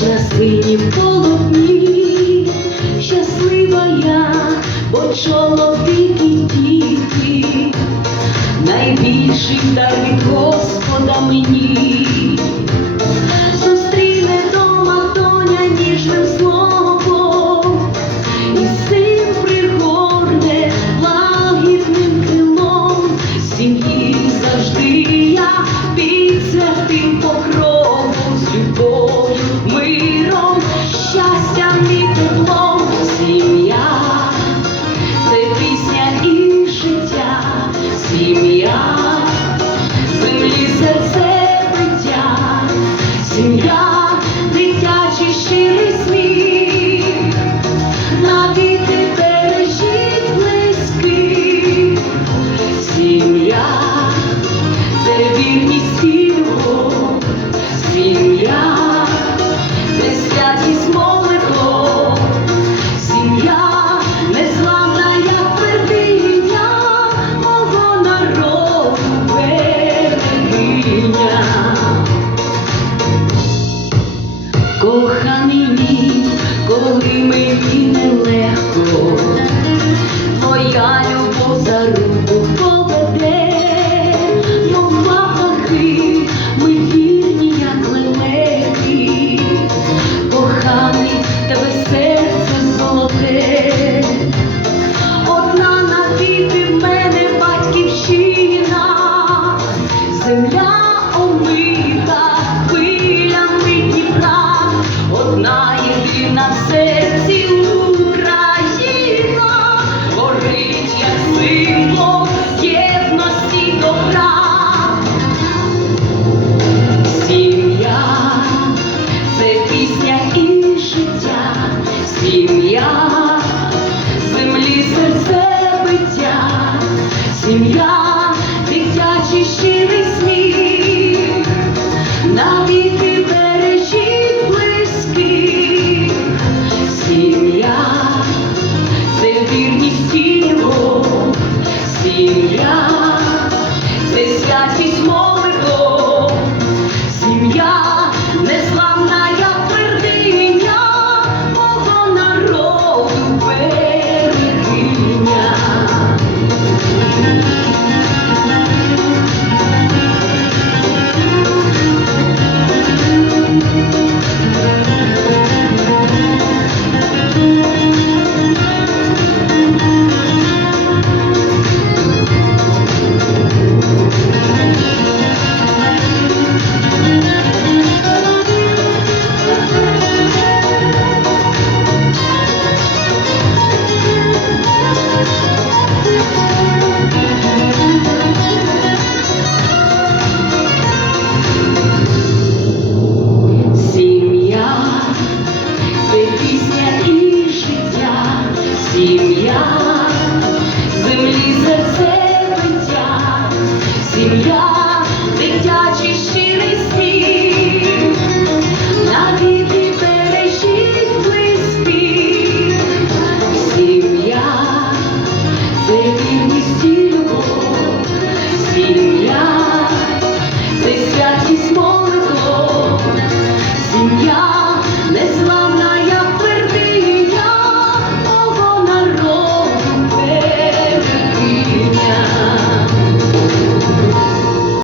красині полотні, щаслива я, бо чоловік і найбільший дар від Господа мені. see me See ya.